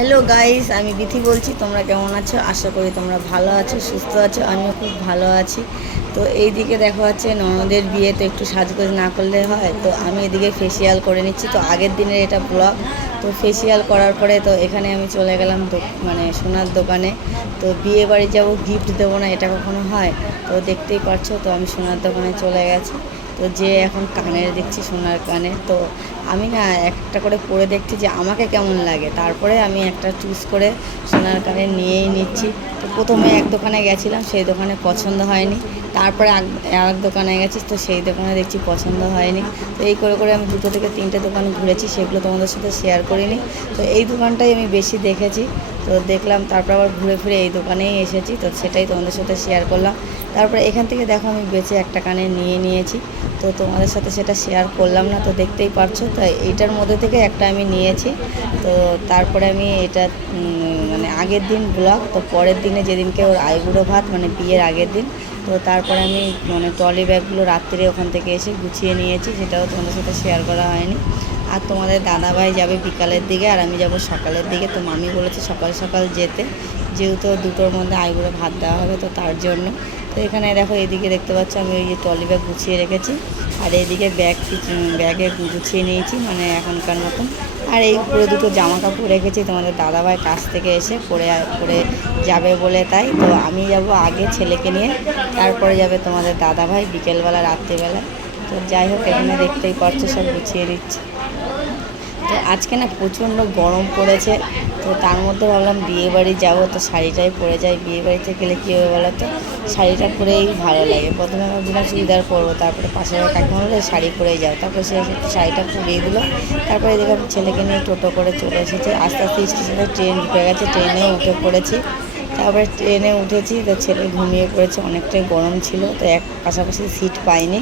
Hello guys আমি বিথি বলছি। তোমরা কেমন আছো? আশা করি তোমরা ভালো আছো, সুস্থ আছো। আমিও খুব ভালো আছি। তো এই দিকে দেখা যাচ্ছে ননদের বিয়ে তো একটু সাজগোজ না করলে হয়। তো আমি এদিকে ফেসিয়াল করে নিচ্ছি। তো আগের দিনের এটা ব্লগ তো ফেসিয়াল করার পরে তো এখানে আমি চলে গেলাম মানে সোনার দোকানে। তো বিয়ে বাড়ি যাব গিফট দেবো না, এটা কখনো হয়? তো দেখতেই পারছ, তো আমি সোনার দোকানে চলে গেছি। তো যে এখন কানের দেখছি সোনার কানে। তো আমি না একটা করে পরে দেখছি যে আমাকে কেমন লাগে। তারপরে আমি একটা চুজ করে সোনার কানে নিয়েই নিচ্ছি। তো প্রথমে এক দোকানে গেছিলাম, সেই দোকানে পছন্দ হয়নি। তারপরে এক দোকানে গেছি, তো সেই দোকানে দেখছি পছন্দ হয়নি। তো এই করে করে আমি দুটো থেকে তিনটে দোকান ঘুরেছি, সেগুলো তোমাদের সাথে শেয়ার করিনি। তো এই দোকানটাই আমি বেশি দেখেছি। তো দেখলাম, তারপর আবার ঘুরে ফিরে এই দোকানেই এসেছি। তো সেটাই তোমাদের সাথে শেয়ার করলাম। তারপরে এখান থেকে দেখো, আমি বেঁচে একটা কানে নিয়ে নিয়েছি। তো তোমাদের সাথে সেটা শেয়ার করলাম না, তো দেখতেই পারছ। তো এটার মধ্যে থেকে একটা আমি নিয়েছি। তো তারপরে আমি এটা মানে আগের দিন ব্লগ, তো পরের দিনে যেদিনকে ওর আইগুড়ো ভাত মানে বিয়ের আগের দিন, তো তারপরে আমি মানে ট্রলি ব্যাগগুলো রাত্রে ওখান থেকে এসে গুছিয়ে নিয়েছি, সেটাও তোমাদের সাথে শেয়ার করা হয়নি। আর তোমাদের দাদাভাই যাবে বিকালের দিকে আর আমি যাব সকালের দিকে। তো মামি বলেছে সকাল সকাল যেতে। যেহেতু দুটোর মধ্যে আইবুড়ো ভাত দেওয়া হবে, তো তার জন্য। তো এখানে দেখো এদিকে দেখতে পাচ্ছ আমি ওই যে ট্রলি ব্যাগ গুছিয়ে রেখেছি। আর এইদিকে ব্যাগ ব্যাগে গুছিয়ে নিয়েছি মানে এখনকার মতন। আর এই উপরে দুটো জামা কাপড় রেখেছি তোমাদের দাদাভাই কাছ থেকে এসে পরে পরে যাবে বলে তাই। তো আমি যাব আগে ছেলেকে নিয়ে, তারপরে যাবে তোমাদের দাদাভাই বিকেলবেলা, রাত্রিবেলা। তো যাই হোক, এখানে দেখতেই পারছ সব গুছিয়ে দিচ্ছি। তো আজকে না প্রচণ্ড গরম পড়েছে, তো তার মধ্যে ভাবলাম বিয়ে বাড়ি যাব, তো শাড়িটাই পরে যাই। বিয়ে বাড়িতে গেলে কী হবে বলো তো? শাড়িটা পরেই ভালো লাগে। প্রথমে ভাবছিলাম চুড়িদার পরবো, তারপরে পাশে কাকিমা বলে শাড়ি পরেই যাও। তারপরে সে শাড়িটা পরিয়ে দিল। তারপরে দেখলাম ছেলেকে নিয়ে টোটো করে চলে এসেছে। আস্তে আস্তে স্টেশনে ট্রেন ঢুকে গেছে, ট্রেনে উঠে পড়েছি। তারপরে ট্রেনে উঠেছি, তো ছেলে ঘুমিয়ে পড়েছে, অনেকটাই গরম ছিল, তো এক পাশাপাশি সিট পাইনি।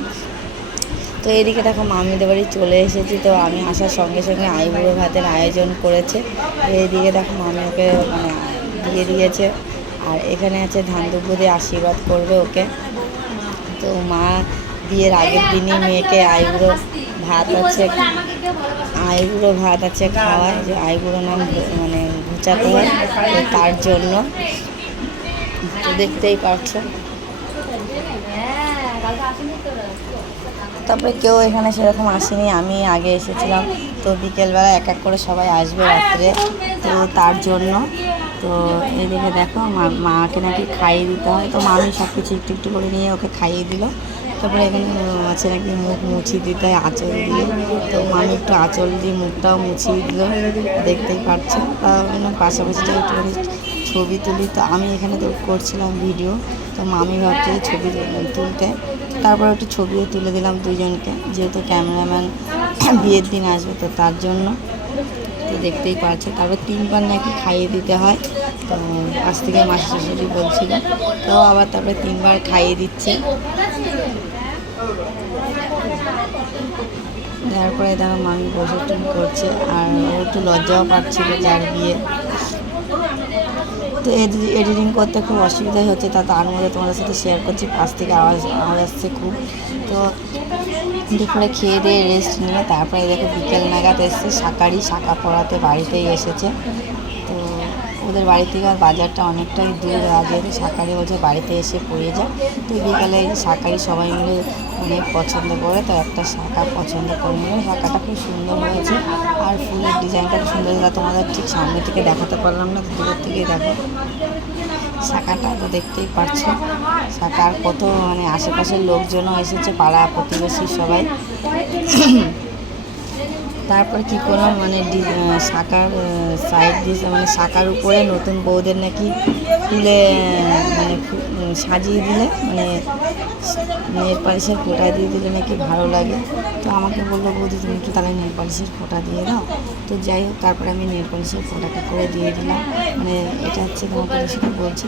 তো এদিকে দেখো মামিদের বাড়ি চলে এসেছি, তো আমি আসার সঙ্গে সঙ্গে আইবুড়ো ভাতের আয়োজন করেছে। তো এইদিকে দেখো মামি ওকে মানে দিয়ে দিয়েছে, আর এখানে আছে ধান দুব্বো দিয়ে আশীর্বাদ করবে ওকে। তো মা বিয়ের আগের দিনই মেয়েকে আইবুড়ো ভাত আছে, আইবুড়ো ভাত আছে খাওয়ায়, যে আইবুড়ো নাম মানে ঘুচাতে হয় তার জন্য। দেখতেই পারছ। তারপরে কেউ এখানে সেরকম আসেনি, আমি আগে এসেছিলাম। তো বিকেলবেলা এক এক করে সবাই আসবে রাত্রে, তো তার জন্য। তো এদিকে দেখো, মা- মাকে নাকি খাইয়ে দিতে হয়। তো মামি সব কিছু একটু একটু করে নিয়ে ওকে খাইয়ে দিল। তারপরে এখানে আছে নাকি মুখ মুছিয়ে দিতে হয়, আঁচল দিয়ে। তো মামি একটু আঁচল দিয়ে মুখটাও মুছিয়ে দিল, দেখতেই পাচ্ছ। তা আমি পাশাপাশি যাই একটুখানি ছবি তুলি। তো আমি এখানে তো করছিলাম ভিডিও। তো মামি ভাবছে ছবি তুলতে। তারপর একটু ছবিও তুলে দিলাম দুজনকে, যেহেতু ক্যামেরাম্যান বিয়ের দিন আসবে তো তার জন্য। তো দেখতেই পারছে, তারপর তিনবার নাকি খাইয়ে দিতে হয়। তো আজ থেকে মাসি শাশুড়ি বলছিল। তো আবার তারপরে তিনবার খাইয়ে দিচ্ছে। তারপরে তারা মামি বসে করছে, আর ও একটু লজ্জাও পাচ্ছিল যার বিয়ে। তো এডিটিং করতে খুব অসুবিধাই হচ্ছে। তা, তার মধ্যে তোমাদের সাথে শেয়ার করছি। পাশ থেকে আওয়াজ আওয়াজ আসছে খুব। তো দুপুরে খেয়ে দিয়ে রেস্ট নিয়ে, তারপরে দেখো বিকেল নাগাদ এসছে শাকারি শাখা পড়াতে বাড়িতেই এসেছে। ওদের বাড়ি থেকে আর বাজারটা অনেকটাই দূর যেহেতু শাকারি বলছে বাড়িতে এসে পড়িয়ে যায় তো বিকালে শাকারি সবাই মিলে অনেক পছন্দ করে, তো একটা শাখা পছন্দ করে নিল শাখাটা খুব সুন্দর হয়েছে আর ফুলের ডিজাইনটা খুব সুন্দর। হয়েছে তোমাদের ঠিক সামনে থেকে দেখাতে পারলাম না, দূরের থেকে দেখো। শাখাটা তো দেখতেই পারছ। শাখা আর কত মানে আশেপাশের লোকজনও এসেছে, পাড়া প্রতিবেশী সবাই। তারপর কি করলাম মানে শাখার সাইড দিয়ে মানে শাখার উপরে নতুন বউদের নাকি ফুলে মানে সাজিয়ে দিলে মানে নেল পালিশের ফোঁটা দিয়ে দিলে নাকি ভালো লাগে। তো আমাকে বলল, বৌদি, তুমি একটু তাহলে নেল পালিশের ফোঁটা দিয়ে দাও। তো যাই হোক, তারপরে আমি নেল পালিশের ফোঁটাটা করে দিয়ে দিলাম। মানে এটা হচ্ছে তোমাকে সেটা বলছি,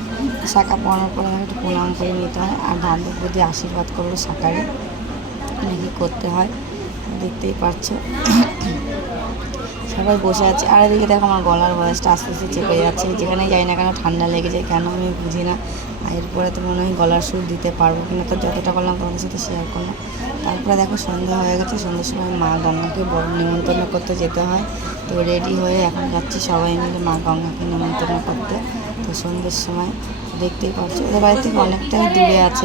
শাখা পরানোর পরে একটু প্রণাম করে নিতে হয়। আর ধান দিয়ে আশীর্বাদ করল শাখারে নাকি করতে হয়। দেখতেই পাচ্ছ। সবাই বসে আছে। আর এদিকে দেখো আমার গলার বয়সটা আস্তে আস্তে চেপে যাচ্ছে। যেখানে যাই না কেন ঠান্ডা লেগে যায় কেন আমি বুঝি না। এরপরে তো মনে হয় গলার সুর দিতে পারব কিনা, তো যতটা করলাম তোমাদের সাথে শেয়ার করলাম। তারপরে দেখো সন্ধ্যা হয়ে গেছে। সন্ধ্যের সময় মা গঙ্গাকে বড় নিমন্ত্রণ করতে যেতে হয়। তো রেডি হয়ে এখন যাচ্ছি সবাই মিলে মা গঙ্গাকে নিমন্ত্রণ করতে। তো সন্ধ্যের সময় দেখতেই পাচ্ছ। ওদের বাড়ি থেকে অনেকটাই দূরে আছে।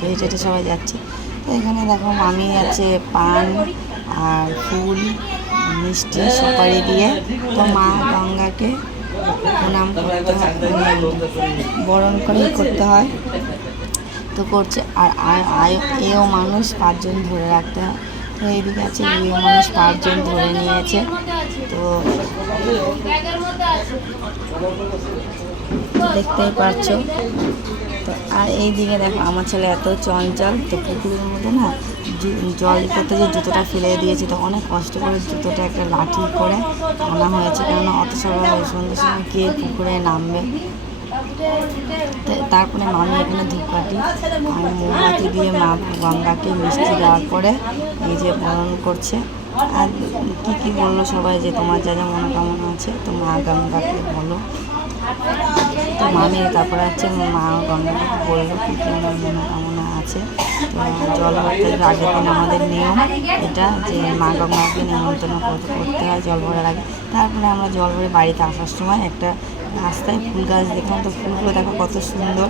হেঁটে হেঁটে সবাই যাচ্ছে। তো এখানে দেখো মামি আছে পান আর ফুল, মিষ্টি সুপারি দিয়ে। তো মা গঙ্গাকে প্রণাম করতে হয় বরণ করেই করতে হয়। তো করছে, আর এও মানুষ পাঁচজন ধরে রাখতে হয়। তো এইদিকে আছে এও মানুষ পাঁচজন ধরে নিয়েছে। তো দেখতেই পারছ তো আর এইদিকে দেখো, আমার ছেলে এত চঞ্চল, তো পুকুরের মধ্যে না জল করতে যে জুতোটা ফেলে দিয়েছি, তো অনেক কষ্ট করে জুতোটা একটা লাঠি করে আনা হয়েছে। কেননা অত সবাই সন্ধ্যের সময় কে পুকুরে নামবে? তারপরে মামি এখানে ধূপকাঠি। আর মোমবাতি দিয়ে মা গঙ্গাকে মিষ্টি দেওয়ার পরে এই যে বরণ করছে। আর কী কী বলল সবাই যে তোমার যা যা মনোকামনা আছে তো মা গঙ্গাকে বলো। তো মামি, তারপরে হচ্ছে মা গঙ্গাকে বলল, কী কী আমার মনোকামনা আছে। তো জল ভরতে আগের দিন আমাদের নিয়ম এটা যে মা গঙ্গাকে নিমন্ত্রণ করতে হয় জল ভরার আগে। তারপরে আমরা জল ভরে বাড়িতে আসার সময় একটা রাস্তায় ফুল গাছ দেখলাম। তো ফুলগুলো দেখো কত সুন্দর।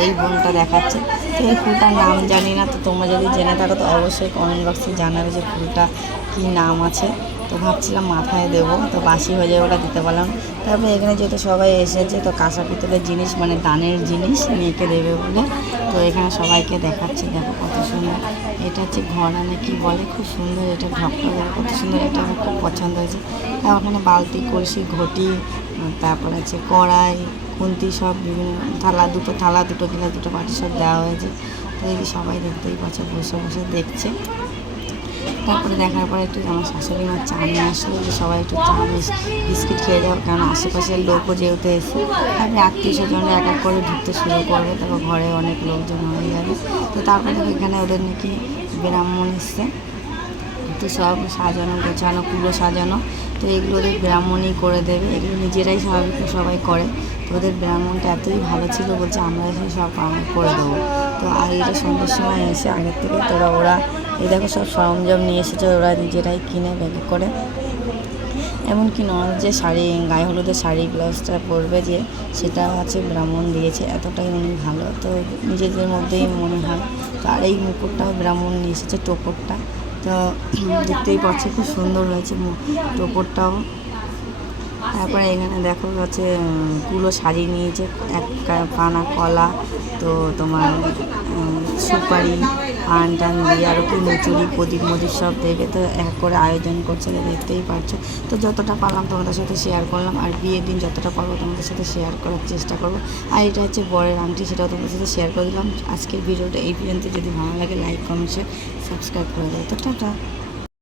এই ফুলটা দেখাচ্ছে। তো এই ফুলটার নাম জানি না। তো তোমরা যদি জেনে থাকো, তো অবশ্যই কমেন্ট বক্সে জানাবে যে ফুলটা কী নাম আছে। তো ভাবছিলাম মাথায় দেবো, তো বাসি হয়ে যাবে ওটা দিতে পারলাম। তারপরে এখানে যেহেতু সবাই এসেছে, তো কাঁসা পিতলের জিনিস মানে দানের জিনিস মেয়েকে দেবে বলে। তো এখানে সবাইকে দেখাচ্ছি, দেখো কত সুন্দর। এটা হচ্ছে ঘোড়া না কি বলে? খুব সুন্দর এটা দেখো কত সুন্দর, এটা আমার খুব পছন্দ হয়েছে। আর ওখানে বালতি কলসি ঘটি, তারপর আছে কড়াই, খুন্তি সব, বিভিন্ন থালা, দুটো থালা, দুটো গিলাস, দুটো বাটি সব দেওয়া হয়েছে। তো এই সবাই দেখতেই পাচ্ছে, বসে বসে দেখছে। তারপরে দেখার পরে একটু আমার শাশুড়ি মা চা নিয়ে আসলো, যে সবাই একটু চা বিস্কিট খেয়ে যাও, কারণ আশেপাশের লোকও যেহেতু এসে, তারপরে আত্মীয় স্বজনরা এক এক করে ঢুকতে শুরু করবে, তারপর ঘরে অনেক লোকজন হয়ে যাবে। তো তারপরে এখানে ওদের নাকি ব্রাহ্মণ এসছে। তো সব সাজানো, গোছানো, পুরো সাজানো। তো এগুলো ওদের ব্রাহ্মণই করে দেবে, এগুলো নিজেরাই স্বাভাবিক সবাই করে। তো ওদের ব্রাহ্মণটা এতই ভালো ছিল বলছে, আমরা এসে সব করে দেবো। তো আর এটা সন্ধ্যের সময় এসে আগের থেকে তোরা ওরা এই দেখো সব সরঞ্জাম নিয়ে এসেছে ওরা নিজেরাই কিনে ব্যাগে করে। এমনকি নর্মাল যে শাড়ি, গায়ে হলুদের শাড়ি, ব্লাউজটা পরবে যে সেটা আছে ব্রাহ্মণ দিয়েছে, এতটাই উনি ভালো। তো নিজেদের মধ্যেই মনে হয়। তো আর এই মুকুটটাও ব্রাহ্মণ নিয়ে এসেছে, টোপরটা। তো দেখতেই পাচ্ছি খুব সুন্দর হয়েছে টোপরটাও। তারপরে এখানে দেখো হচ্ছে কুলো সাজিয়ে নিয়েছে, এক পানা কলা, তো তোমার সুপারি। পান টান দিয়ে আরও কি মুচুরি প্রদীপ মদির সব দেবে তো এক করে আয়োজন করছে দেখতেই পারছ। তো যতটা পারলাম তোমাদের সাথে শেয়ার করলাম, আর বিয়ের দিন যতটা পারব তোমাদের সাথে শেয়ার করার চেষ্টা করব। আর এটা হচ্ছে বরের আংটি, সেটাও তোমাদের সাথে শেয়ার করে দিলাম। আজকের ভিডিওটা এই পর্যন্ত যদি ভালো লাগে লাইক কমেন্ট শেয়ার সাবস্ক্রাইব করে দেয় তো টাটা।